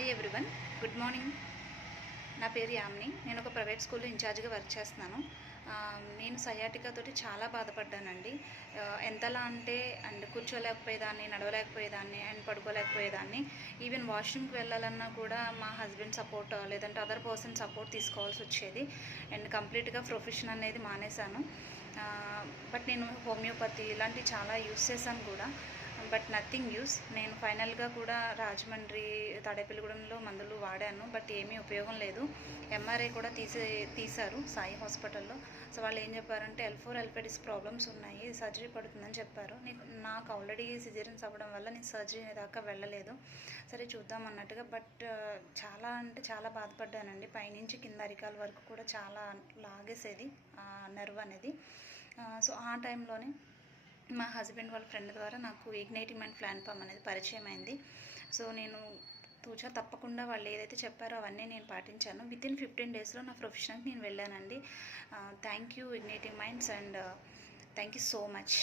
Hi everyone, good morning. నా పేరు యామిని. నేను ఒక ప్రైవేట్ స్కూల్లో ఇన్ఛార్జ్గా వర్క్ చేస్తున్నాను. నేను సయాటికా తోటి చాలా బాధపడ్డానండి. ఎంతలా అంటే కూర్చోలేకపోయేదాన్ని, నడవలేకపోయేదాన్ని అండ్ పడుకోలేకపోయేదాన్ని. ఈవెన్ వాష్రూమ్కి వెళ్ళాలన్నా కూడా మా హస్బెండ్ సపోర్ట్ లేదంటే అదర్ పర్సన్ సపోర్ట్ తీసుకోవాల్సి వచ్చేది. అండ్ కంప్లీట్గా ప్రొఫెషన్ అనేది మానేశాను. బట్ నేను హోమియోపతి ఇలాంటివి చాలా యూస్ చేశాను కూడా. But nothing use. నేను ఫైనల్గా కూడా రాజమండ్రి తాడేపల్లిగూడెంలో మందులు వాడాను, బట్ ఏమీ ఉపయోగం లేదు. ఎంఆర్ఐ కూడా తీశారు సాయి హాస్పిటల్లో. సో వాళ్ళు ఏం చెప్పారంటే L4 L5 డిస్క్ ప్రాబ్లమ్స్ ఉన్నాయి, సర్జరీ పడుతుందని చెప్పారు. నాకు ఆల్రెడీ సిజేరియన్స్ అవ్వడం వల్ల నేను సర్జరీ దాకా వెళ్ళలేదు. సరే చూద్దాం అన్నట్టుగా. బట్ చాలా అంటే చాలా బాధపడ్డానండి. పైనుంచి కింద అరికాల వరకు కూడా చాలా లాగేసేది నర్వ్ అనేది. సో ఆ టైంలోనే మా హస్బెండ్ వాళ్ళ ఫ్రెండ్ ద్వారా నాకు ఇగ్నైటింగ్ మైండ్ ప్లాన్ ఫామ్ అనేది పరిచయం అయింది. సో నేను తూచా తప్పకుండా వాళ్ళు ఏదైతే చెప్పారో అవన్నీ నేను పాటించాను. వితిన్ 15 డేస్లో నా ప్రొఫెషనల్కి నేను వెళ్ళానండి. Thank you igniting minds and thank you so much.